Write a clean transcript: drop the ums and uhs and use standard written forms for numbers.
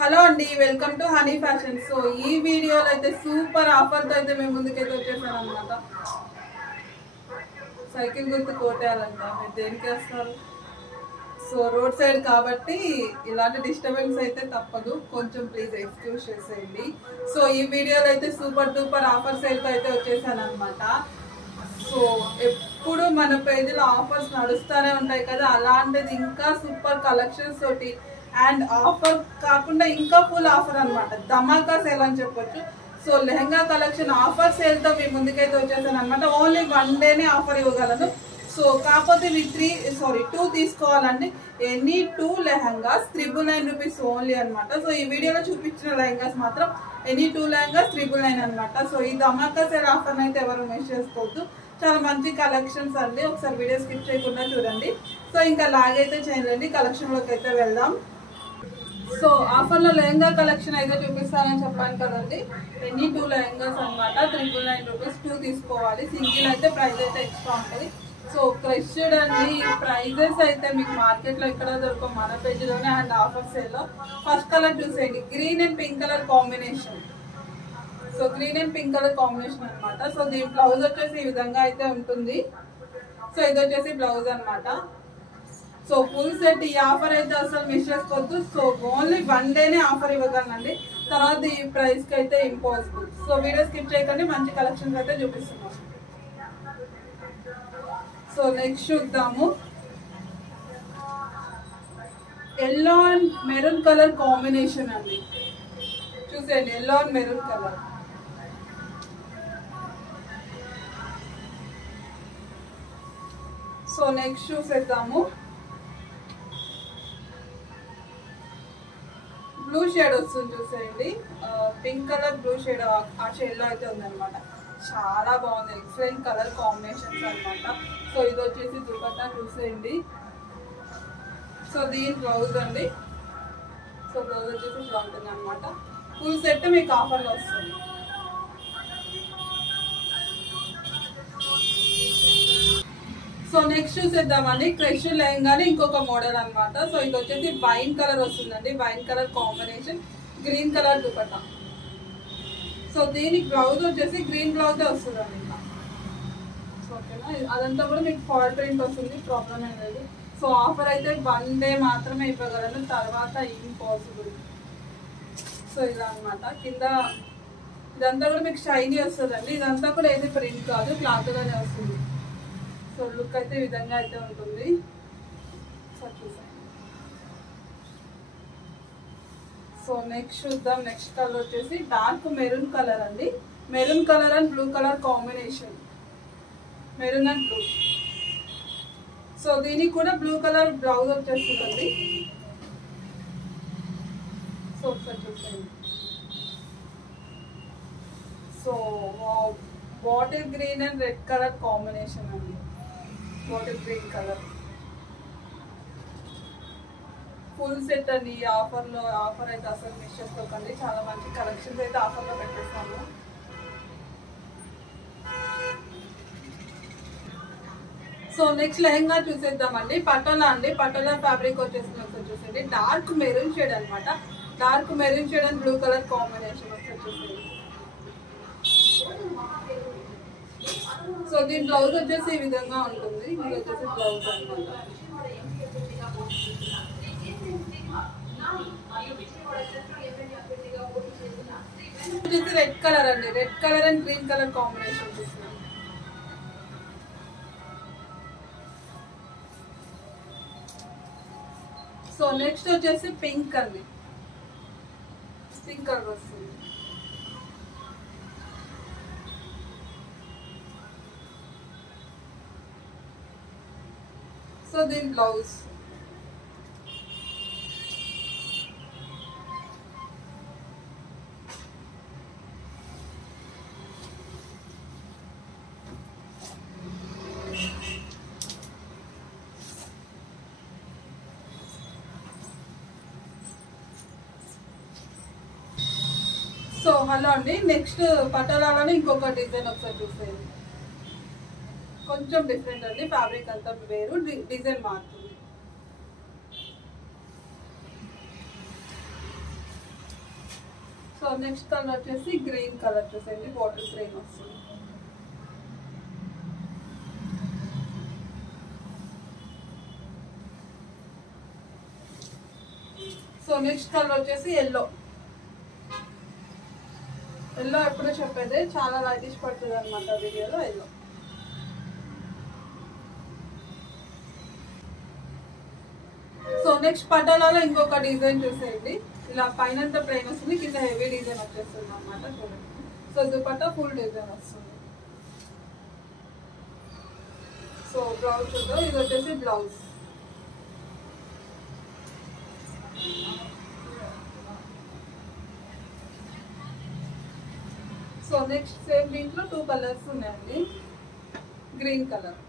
Hello అండి, welcome to honey fashion. So ఈ వీడియోలో అయితే సూపర్ ఆఫర్తో అయితే మేము ముందుకైతే వచ్చేసాను అనమాట. సైకిల్ గుర్తు కోటేయాలంట, మీరు దేనికి వేస్తారు? సో రోడ్ సైడ్ కాబట్టి ఇలాంటి డిస్టర్బెన్స్ అయితే తప్పదు, కొంచెం ప్లీజ్ ఎక్స్క్యూజ్ చేసేయండి. సో ఈ వీడియోలో అయితే సూపర్ డూపర్ ఆఫర్ సేల్తో అయితే వచ్చేసాను అనమాట. సో ఎప్పుడు మన పేజీలో ఆఫర్స్ నడుస్తూనే ఉంటాయి కదా, అలాంటిది ఇంకా సూపర్ కలెక్షన్స్ తోటి అండ్ ఆఫర్ కాకుండా ఇంకా ఫుల్ ఆఫర్ అనమాట, ధమాకా సేల్ అని చెప్పొచ్చు. సో లెహంగా కలెక్షన్ ఆఫర్ సేల్తో మీ ముందుకైతే వచ్చేసాను అనమాట. ఓన్లీ 1 డేనే ఆఫర్ ఇవ్వగలను. సో కాకపోతే మీ 2 తీసుకోవాలండి. ఎనీ 2 లెహంగాస్ 999 రూపీస్ ఓన్లీ అనమాట. సో ఈ వీడియోలో చూపించిన లెహంగాస్ మాత్రం ఎనీ 2 లెహంగాస్ 999 అనమాట. సో ఈ ధమాకా సేల్ ఆఫర్ని అయితే ఎవరు మిస్ చేసుకోవద్దు, చాలా మంచి కలెక్షన్స్ అండి. ఒకసారి వీడియో స్కిప్ చేయకుండా చూడండి. సో ఇంకా లాగైతే చేయండి, కలెక్షన్లోకి అయితే వెళ్దాం. సో ఆఫర్లో లెహంగా కలెక్షన్ అయితే చూపిస్తానని చెప్పాను కదండి. ఎనీ 2 లెహంగాస్ అనమాట, 999 రూపీస్ 2 తీసుకోవాలి. సింగిల్ అయితే ప్రైస్ అయితే ఎక్స్ట్రా ఉంటుంది. సో క్రష్డ్ అండి, ప్రైజెస్ అయితే మీకు మార్కెట్లో ఎక్కడ దొరకవు, మన పేజీలోనే అండ్ ఆఫర్ సేల్లో. ఫస్ట్ కలర్ చూసేయండి, green and pink colour combination. So green and pink colour combination అనమాట. సో దీని బ్లౌజ్ వచ్చేసి ఈ విధంగా అయితే ఉంటుంది. సో ఇది వచ్చేసి బ్లౌజ్ అనమాట. సో ఫుల్ సెట్ ఈ ఆఫర్ అయితే అసలు మిస్ చేసుకోవద్దు. సో ఓన్లీ 1 డేనే ఆఫర్ ఇవ్వగలనండి, తర్వాత ఈ ప్రైస్కి అయితే ఇంపాసిబుల్. సో వీడియో స్కిప్ చేయకండి, మంచి కలెక్షన్స్ అయితే చూపిస్తున్నాం. సో నెక్స్ట్ చూద్దాము, yellow and maroon colour combination అండి. చూసేయండి, yellow and maroon colour. So next చూసేద్దాము, బ్లూ షేడ్ వస్తుంది. చూసేయండి, పింక్ కలర్ బ్లూ షేడ్ ఆ షేడ్ లో అయితే ఉందన్నమాట. చాలా బాగుంది, ఎక్సలెంట్ కలర్ కాంబినేషన్స్ అనమాట. సో ఇది వచ్చేసి దుపట్టా చూసేయండి. సో దీని బ్లౌజ్ అండి. సో బ్లౌజ్ వచ్చేసి ఇట్లా ఉంటుంది అనమాట. ఫుల్ సెట్ మీకు ఆఫర్లో వస్తుంది. సో నెక్స్ట్ చూసేద్దామండి, క్రష్ లెహంగానే ఇంకొక మోడల్ అనమాట. సో ఇది వచ్చేసి వైన్ కలర్ వస్తుందండి, wine colour combination, green colour dupatta. So దీనికి బ్లౌజ్ వచ్చేసి గ్రీన్ బ్లౌజ్ వస్తుందండి ఇంకా. సో ఓకేనా, అదంతా కూడా మీకు ఫాల్ ప్రింట్ వస్తుంది, ప్రాబ్లం ఏం లేదు. సో ఆఫర్ అయితే 1 డే మాత్రమే ఇవ్వగలను, తర్వాత ఇంపాసిబుల్. సో ఇలా అనమాట. కింద ఇదంతా కూడా మీకు షైనీ వస్తుందండి, ఇదంతా కూడా ఏది ప్రింట్ కాదు, క్లాత్గానే వస్తుంది. సో లుక్ అయితే ఈ విధంగా అయితే ఉంటుంది. సో చూసాను. సో నెక్స్ట్ చూద్దాం, నెక్స్ట్ కలర్ వచ్చేసి డార్క్ మెరూన్ కలర్ అండి. Maroon colour and blue colour combination, maroon and blue. So దీనికి కూడా బ్లూ కలర్ బ్లౌజ్ వచ్చేస్తుందండి. సో ఒకసారి చూసాను. So bottle green and red colour combination అండి, bottle green colour. Full set అండి ఈ ఆఫర్లో. ఆఫర్ అయితే అసలు మిస్ చేసుకోకండి, చాలా మంచి కలెక్షన్స్ అయితే ఆఫర్లో పెట్టేస్తాము. సో నెక్స్ట్ లెహంగా చూసేద్దామండి, పటోలా అండి. పటోలా ఫ్యాబ్రిక్ వచ్చేసి ఒకసారి చూసేయండి, డార్క్ మెరూన్ షేడ్ అనమాట. Dark maroon shade and blue colour combination ఒకసారి చూసేయండి. సో దీని బ్లౌజ్ వచ్చేసి ఈ విధంగా ఉంటుంది. ఇది వచ్చేసి బ్లౌజ్ అనమాట. వచ్చేసి రెడ్ కలర్ అండి, red colour and green colour combination చూస్తున్నాం. సో నెక్స్ట్ వచ్చేసి పింక్ అండి, పింక్ కలర్ వస్తుంది. సో దీని బ్లౌజ్. సో హలో అండి, నెక్స్ట్ పటోలాలోనే ఇంకొక డిజైన్ ఒకసారి చూసేది. కొంచెం డిఫరెంట్ అండి, ఫ్యాబ్రిక్ అంతా వేరు, డిజైన్ మారుతుంది. నెక్స్ట్ కలర్ వచ్చేసి గ్రీన్ కలర్ చూసేయండి, బాటిల్ గ్రీన్ వస్తుంది. సో నెక్స్ట్ కలర్ వచ్చేసి ఎల్లో. ఎల్లో ఎప్పుడు చెప్పేది చాలా లైటిష్ పడుతుంది అనమాట వీడియోలో. ఎల్లో. సో నెక్స్ట్ పటాలలో ఇంకొక డిజైన్ చూసేయండి. ఇలా పైన ప్లెయిన్ వస్తుంది, కింద హెవీ డిజైన్ వచ్చేస్తుంది అనమాట. చూడండి. సో దుపట్టా ఫుల్ డిజైన్ వస్తుంది. సో బ్లౌజ్ చూద్దాం. ఇది వచ్చేసి బ్లౌజ్. సో నెక్స్ట్ సేమ్ దీంట్లో 2 కలర్స్ ఉన్నాయండి. Green colour,